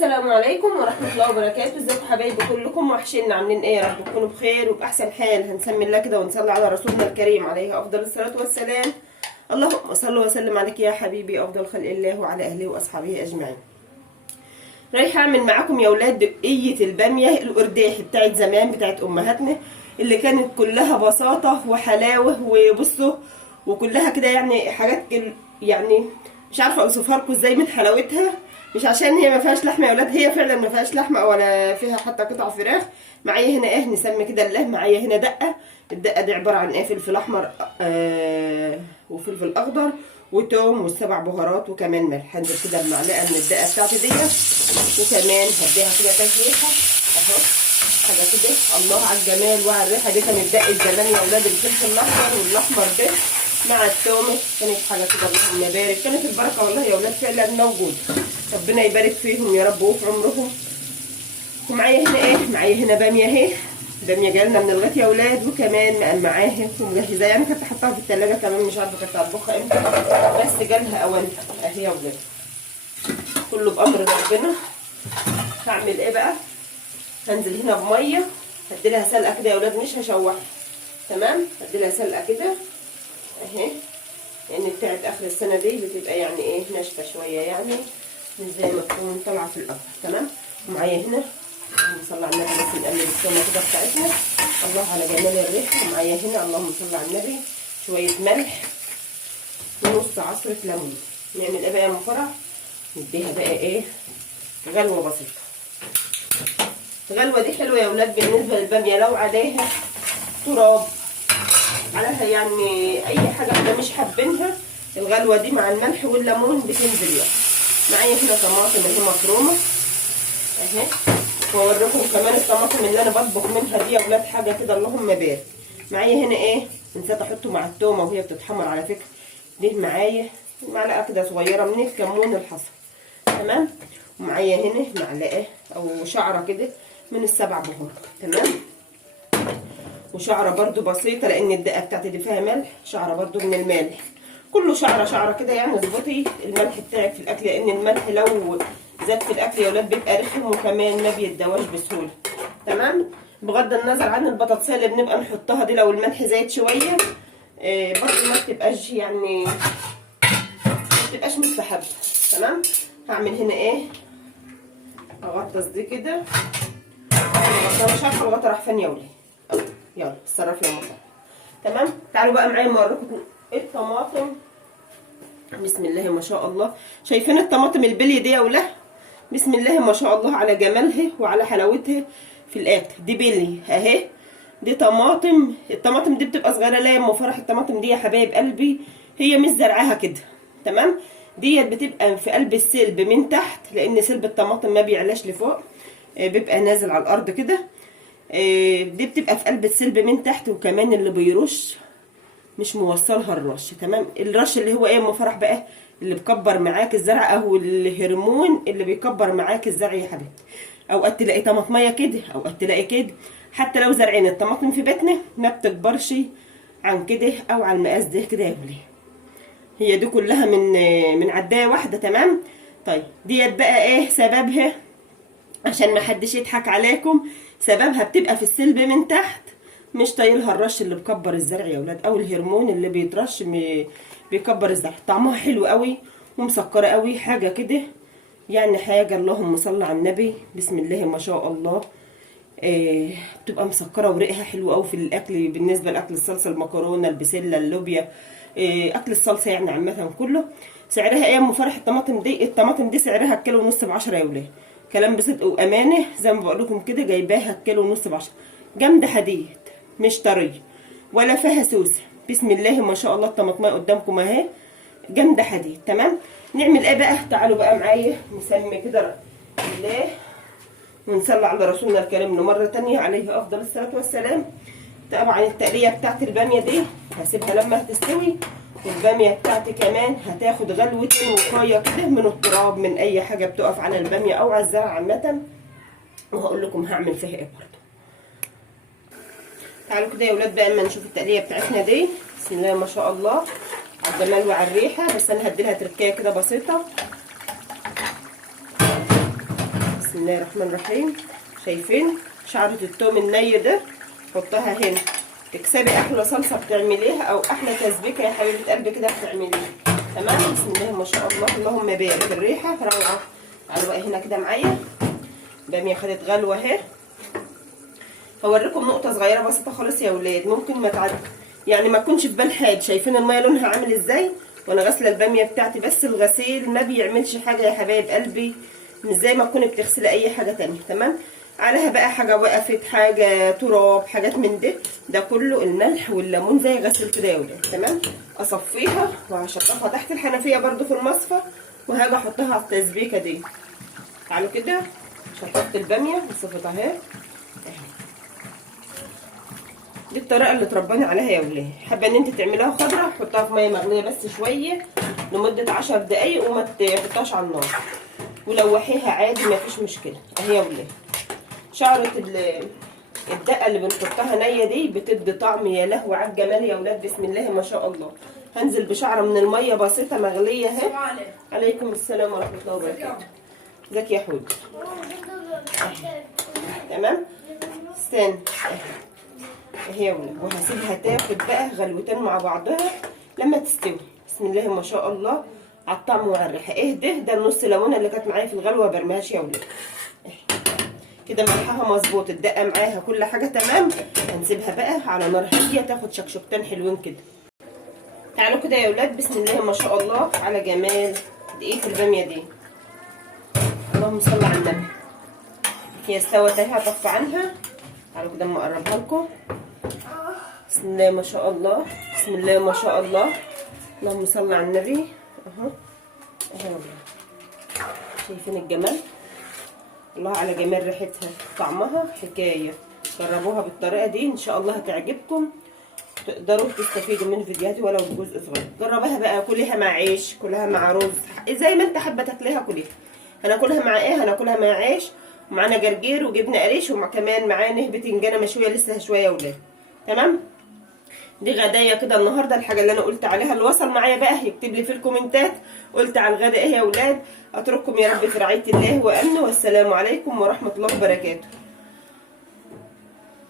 السلام عليكم ورحمة الله وبركاته. ازيكم حبايبي كلكم؟ وحشين، عاملين ايه؟ يا رب تكونوا بخير وبأحسن حال. هنسمي الله كده ونصلي على رسولنا الكريم عليه أفضل الصلاة والسلام. اللهم صل وسلم عليك يا حبيبي أفضل خلق الله وعلى أهله وأصحابه أجمعين. رايحة أعمل معاكم يا ولاد دقية البامية القرداحي بتاعت زمان بتاعت أمهاتنا اللي كانت كلها بساطة وحلاوة وبصوا وكلها كده يعني حاجات يعني مش عارفة أوصفها لكم ازاي من حلاوتها. مش عشان هي ما فيهاش لحمه يا ولاد، هي فعلا ما فيهاش لحمه ولا فيها حتى قطع فراخ. معايا هنا ايه نسمي كده الله، معايا هنا دقه. الدقه دي عباره عن ايه؟ فلفل احمر وفلفل اخضر وتوم والسبع بهارات وكمان ملح. هنزل كده بمعلقه من الدقه بتاعتي دي وكمان هديها كده تشويحه اهو حاجه كده. الله على الجمال وعلى الريحه دي. كانت دقه زمان يا ولاد الفلفل الاخضر والاحمر ده مع التومه كانت حاجه كده اللهم بارك. كانت البركه والله يا ولاد فعلا موجوده، ربنا يبارك فيهم يا رب وفي عمرهم. ومعايا هنا ايه؟ معايا هنا باميه اهي، باميه جايه من الغيط يا ولاد وكمان مقمعاها ومجهزاها. يعني كنت حاطاها في الثلاجه كمان مش عارفه كنت هطبخها امتى بس جالها اوانها اهي يا ولاد. كله بامر ربنا. هعمل ايه بقى؟ هنزل هنا بميه هدي لها سلقه كده يا ولاد، مش هشوحها تمام. هدي لها سلقه كده اهي، لان يعني بتاعت اخر السنه دي بتبقى يعني ايه ناشفه شويه، يعني مش زي ما تكون طالعه في الاول تمام. ومعايا هنا نصلي على النبي بس نقلب السمنه كده بتاعتنا. الله على جمال الريحه. ومعايا هنا اللهم صل على النبي شويه ملح ونص عصره ليمون. نعمل ايه بقى يا ام فرح؟ نديها بقى ايه غلوه بسيطه. الغلوه دي حلوه يا اولاد بالنسبه للباميه، لو عليها تراب عليها يعني اي حاجه احنا مش حابينها، الغلوه دي مع الملح والليمون بتنزل يعني. معايا هنا طماطم اللي هي مفرومه اهي، واوريكم كمان الطماطم اللي انا بطبخ منها دي يا ولاد حاجه كده اللهم بارك. معايا هنا ايه نسيت احطه مع التومه وهي بتتحمر على فكره، دي معايا معلقه كده صغيره من الكمون الحصى تمام. ومعايا هنا معلقه او شعره كده من السبع بهارات تمام، وشعره برده بسيطه لان الدقه بتاعتي دي فيها ملح، شعره برده من الملح. كله شعره كده يعني. اظبطي الملح بتاعك في الاكل لان الملح لو زاد في الاكل يا ولاد بيبقى رخم وكمان ما بيتدواش بسهوله تمام. بغض النظر عن البطاطسيه اللي بنبقى نحطها دي لو الملح زايد شويه برده ما بتبقاش يعني ما بتبقاش مستحبه تمام. هعمل هنا ايه اغطس دي كده. مش عارفه الغطا راح فين يا ولاد. يلا اتصرف يا مصر تمام. تعالوا بقى معايا اوريكم الطماطم. بسم الله ما شاء الله. شايفين الطماطم البلي دي يا ولاد؟ بسم الله ما شاء الله على جمالها وعلى حلاوتها في الاكل. دي بلي اهي، دي طماطم. الطماطم دي بتبقى صغيره. لا يا ام فرح الطماطم دي يا حبايب قلبي هي مش زرعاها كده تمام، ديت بتبقى في قلب السلب من تحت لان سلب الطماطم ما بيعلاش لفوق، بيبقى نازل على الارض كده. دي بتبقى في قلب السلب من تحت، وكمان اللي بيرش مش موصلها الرش تمام. الرش اللي هو ايه يا ام فرح بقى؟ اللي بكبر معاك الزرع او الهرمون اللي بيكبر معاك الزرع يا حبيبتي. اوقات تلاقي طماطميه كده اوقات تلاقي كده. حتى لو زرعين الطماطم في بيتنا ما بتكبرش عن كده او على المقاس ده كده يا وليه. هي دي كلها من عدايه واحده تمام. طيب ديت بقى ايه سببها؟ عشان ما حدش يضحك عليكم، سببها بتبقى في السلب من تحت، مش طايلها الرش اللي بكبر الزرع يا ولاد او الهرمون اللي بيترش بيكبر الزرع. طعمها حلو قوي ومسكره قوي حاجه كده يعني حاجه اللهم صل على النبي بسم الله ما شاء الله. بتبقى مسكره وريقها حلو قوي في الاكل. بالنسبه لاكل الصلصه المكرونه البسله اللوبيا اكل الصلصه يعني عامه كله. سعرها ايه يا ام فرح الطماطم دي؟ الطماطم دي سعرها كيلو ونص ب10 يا ولاد، كلام بصدق وامانه زي ما بقول لكم كده. جايباها كيلو ونص ب10، جامده حديد مش طريه ولا فيها سوسه. بسم الله ما شاء الله الطماطميه قدامكم اهي جامده حديد تمام. نعمل ايه بقى؟ تعالوا بقى معايا نسمي كده الله ونصلي على رسولنا الكريم مره تانية عليه افضل الصلاه والسلام. طبعا التقليه بتاعت الباميه دي هسيبها لما هتستوي، والباميه بتاعتي كمان هتاخد غلوه وقايه كده من التراب من اي حاجه بتقف على الباميه او على الزرع عامه. وهقول لكم هعمل فيها ايه برضه. تعالوا كده يا ولاد بقى اما نشوف التقليه بتاعتنا دي. بسم الله ما شاء الله على الجمال وعلى الريحه. بس انا هديلها تركيه كده بسيطه. بسم الله الرحمن الرحيم. شايفين شعرة التوم الني ده؟ حطها هنا. تكسبي احلى صلصه بتعمليها او احلى تسبيكه يا حبيبه قلبي كده بتعمليها. تمام. بسم الله ما شاء الله، اللهم بارك. الريحه روعه. تعالوا بقى هنا كده معايا. باميه خدت غلوه اهي. هوريكم نقطه صغيره بسيطه خالص يا ولاد، ممكن ما تعد يعني ما تكونش في بال حاجه. شايفين الميه لونها عامل ازاي وانا غاسله الباميه بتاعتي؟ بس الغسيل ما بيعملش حاجه يا حبايب قلبي، مش زي ما تكوني بتغسلي اي حاجه تانية. تمام. عليها بقى حاجه وقفت، حاجه تراب، حاجات من ده كله الملح والليمون زي غسيل كده يا ولاد. تمام. اصفيها وهشطفها تحت الحنفيه برده في المصفى، وهاجي احطها على التسبيكه دي. تعالوا كده. شطفت الباميه وصفتها اهي. دي الطريقه اللي اترباني عليها يا ولاد. حابه ان انت تعمليها خضره، حطها في ميه مغليه بس شويه لمده 10 دقايق وما تحطهاش على النار، ولوحيها عادي مفيش مشكله. اهي يا ولاد شعره الدقه اللي بنحطها نيه دي بتدي طعم يا لهوي على الجمال يا ولاد. بسم الله ما شاء الله. هنزل بشعره من الميه بسيطه مغليه اهي. عليكم السلام ورحمه الله وبركاته. ازيك يا حود؟ تمام. استنى اهي يا ولاد، وهسيبها تاخد بقى غلوتين مع بعضها لما تستوي. بسم الله ما شاء الله على الطعم وعلى الريحه. ايه ده النص ليمونه اللي كانت معايا في الغلوه برميهاش يا ولاد. كده ملحها مظبوط، الدقه معاها كل حاجه تمام. هنسيبها بقى على نار هاديه تاخد شكشوكتين حلوين كده. تعالوا كده يا ولاد. بسم الله ما شاء الله على جمال دقيقه الباميه دي. اللهم صل على النبي. هي استوت اهي، هطفي عنها. تعالوا كده اما اقربها لكم. بسم الله ما شاء الله، بسم الله ما شاء الله، اللهم صل على النبي. اهو اهو شايفين الجمال؟ الله على جمال ريحتها، طعمها حكايه. جربوها بالطريقه دي ان شاء الله هتعجبكم، تقدروا تستفيدوا من فيديوهاتي ولو بجزء صغير. جربها بقى، كليها مع عيش، كلها مع رز، زي ما انت حابه تاكليها كليها. هناكلها مع ايه؟ هناكلها مع عيش ومعانا جرجير وجبنه قريش وكمان معانا بتنجانه مشويه لسه شويه يا ولاد. تمام. دي غدايه كده النهارده، الحاجه اللي انا قلت عليها. اللي وصل معايا بقى يكتب لي في الكومنتات قلت على الغدا ايه يا ولاد. اترككم يا رب في رعايه الله وامنه، والسلام عليكم ورحمه الله وبركاته.